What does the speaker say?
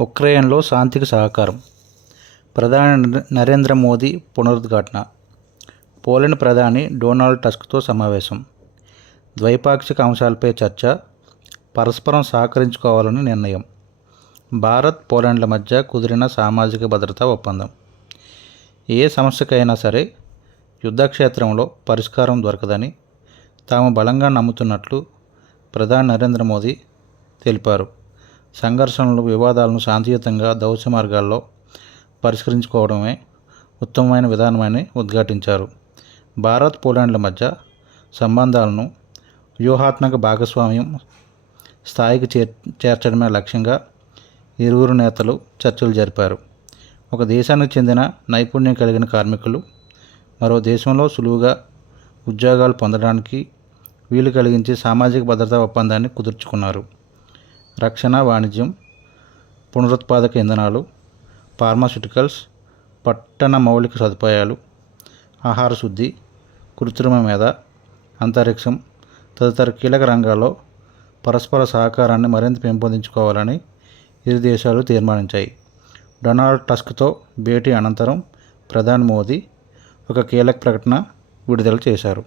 ఉక్రెయిన్లో శాంతికి సహకారం. ప్రధాని నరేంద్ర మోదీ పునరుద్ఘాటన. పోలాండ్ ప్రధాని డొనాల్డ్ టస్క్తో సమావేశం. ద్వైపాక్షిక అంశాలపై చర్చ. పరస్పరం సహకరించుకోవాలని నిర్ణయం. భారత్ పోలాండ్ల మధ్య కుదిరిన సామాజిక భద్రతా ఒప్పందం. ఏ సమస్యకైనా సరే యుద్ధక్షేత్రంలో పరిష్కారం దొరకదని తాము బలంగా నమ్ముతున్నట్లు ప్రధాని నరేంద్ర మోదీ తెలిపారు. సంఘర్షణలు, వివాదాలను శాంతియుతంగా దౌత్య మార్గాల్లో పరిష్కరించుకోవడమే ఉత్తమమైన విధానమని ఉద్ఘాటించారు. భారత్ పోలాండ్ల మధ్య సంబంధాలను వ్యూహాత్మక భాగస్వామ్యం స్థాయికి చేర్చడమే లక్ష్యంగా ఇరువురు నేతలు చర్చలు జరిపారు. ఒక దేశానికి చెందిన నైపుణ్యం కలిగిన కార్మికులు మరో దేశంలో సులువుగా ఉద్యోగాలు పొందడానికి వీలు కలిగించే సామాజిక భద్రతా ఒప్పందాన్ని కుదుర్చుకున్నారు. రక్షణ, వాణిజ్యం, పునరుత్పాదక ఇంధనాలు, ఫార్మాస్యూటికల్స్, పట్టణ మౌలిక సదుపాయాలు, ఆహార శుద్ధి, కృత్రిమ మేధ, అంతరిక్షం తదితర కీలక రంగాల్లో పరస్పర సహకారాన్ని మరింత పెంపొందించుకోవాలని ఇరు దేశాలు తీర్మానించాయి. డొనాల్డ్ టస్క్తో భేటీ అనంతరం ప్రధాని మోదీ ఒక కీలక ప్రకటన విడుదల చేశారు.